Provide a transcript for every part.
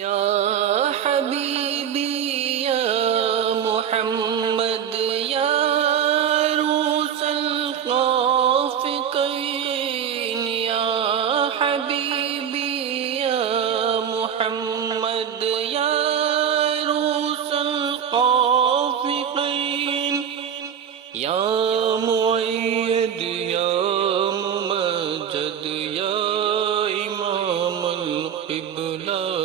يا حبيبي يا محمد يا عروس الخافقين يا حبيبي يا محمد يا عروس الخافقين يا مؤيد يا ممجد يا إمام القبلتين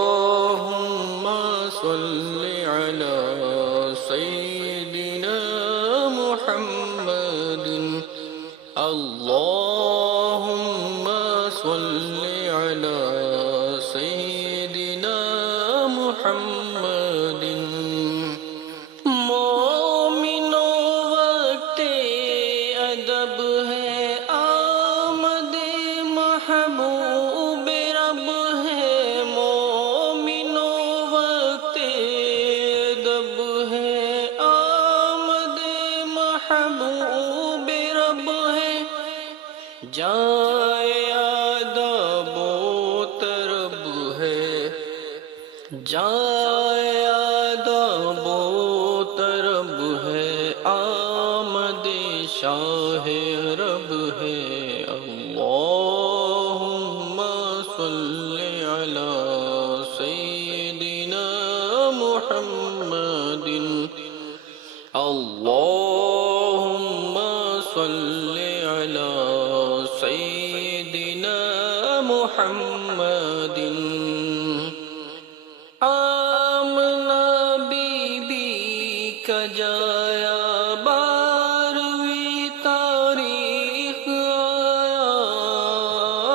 اللهم صل على سيدنا محمد اللهم صل على سيدنا محمد مومنو وقت ادب ہے آمد محبوب رب ہے مومنو وقت ادب ہے آمد محبوب رب ہے جائے آداب و طرب ہے جائے آداب و طرب ہے آمد شاہ عرب ہے اللہم صل علی سیدنا محمد اللہم صل علی سیدنا محمد آمنہ بی بی کا جایا بارہویں تاریخ آیا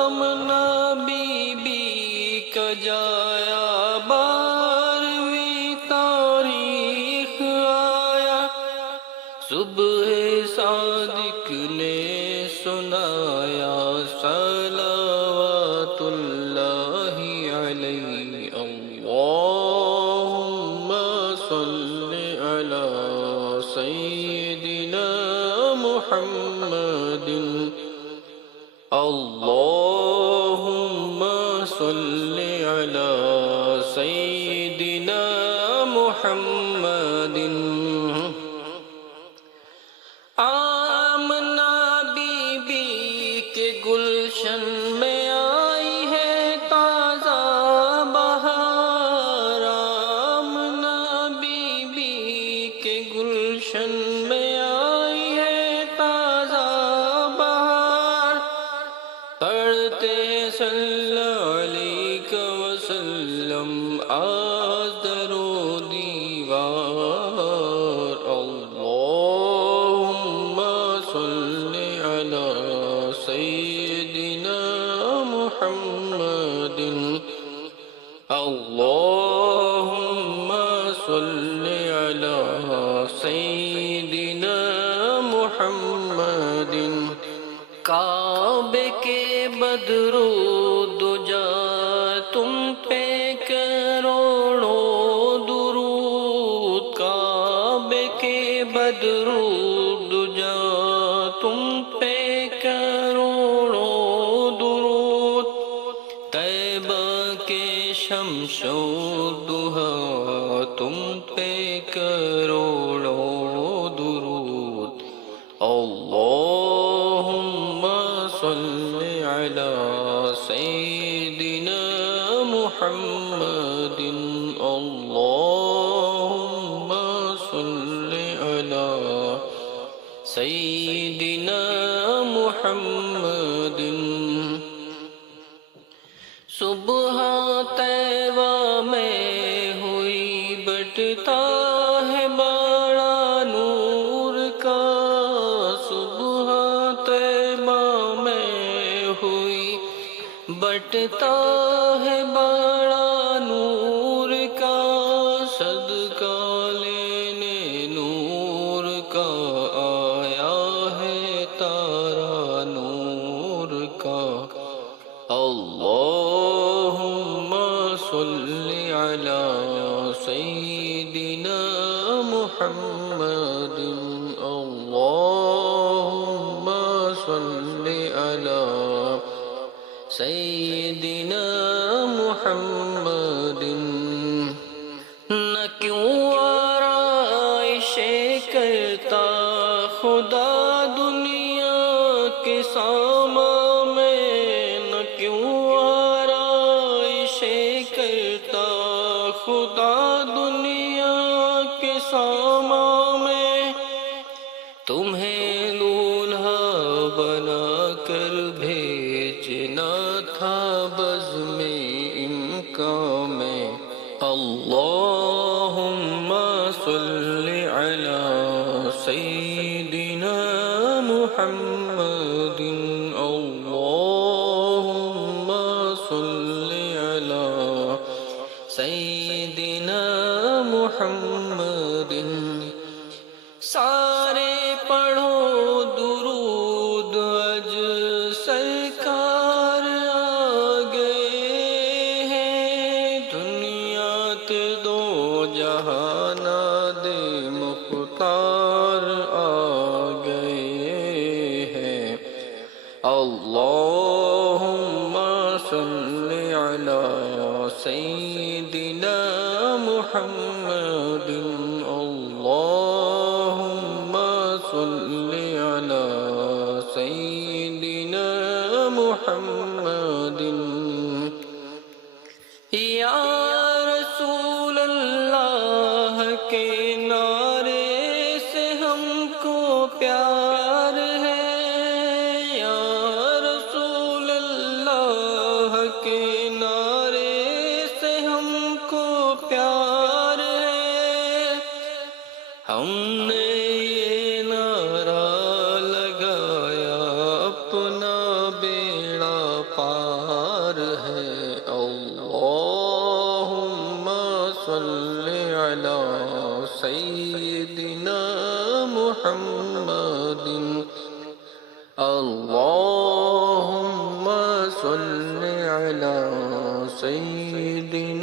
آمنہ بی بی کا جایا بارہویں تاریخ آیا صبح صادق نے سنایا صلوات اللہ علیہ اللہم صل علی سیدنا محمد اللہم صل علی سیدنا محمد آمنہ بی بی کے گلشن میں آئی ہے تازہ بہار آمنہ بی بی کے گلشن میں آئی ہے تازہ بہار پڑھتے صلی علیہ وسلم آج در و دیوار اللہم صل علی سیدنا محمد اللہم صل علی سیدنا محمد کعبے کے بدرو دجا تم پہ کروڑوں درود کعبے کے بدرو دجا تم پہ کروڑوں درود طیبہ کے شمس و ضحا تم پہ کروڑوں درود اللہم صل علی سیدنا محمد اللہم صل علی سیدنا محمد صبح طیبہ میں ہوئی بٹتا ہے بڑا نور کا صبح طیبہ میں ہوئی بٹتا ہے بڑا نور کا صدقہ لینے نور کا آیا ہے تارا نور کا اللہم صل علی سیدنا محمد اللہم صل علی سیدنا سیدنا محمد نہ کیوں آرائشیں کرتا خدا دنیا کے ساما میں، نہ کیوں آرائشیں کرتا خدا دنیا کے ساما میں، تمہیں دولہا بنا کر بھیجنا تھا بزم امکان میں۔ اللہم صل علی سیدنا محمد، اللہم صل علی سیدنا محمد۔ سارے پڑھو درود اج سرکار آ گئے ہیں، دنیا تے دو جہانا دے مختار آ گئے ہیں۔ اللہم صل علی سیدنا محمد، اللہم صل علی سیدنا محمد۔ یا رسول اللہ کے نعرے سے ہم کو پیار ہے، یا رسول اللہ کے نعرے سے ہم کو پیار ہے۔ ہم نے یہ نعرہ لگایا اپنا بیڑا پار ہے۔ اللہم صل علی سیدنا محمد، اللہم صل علی سیدنا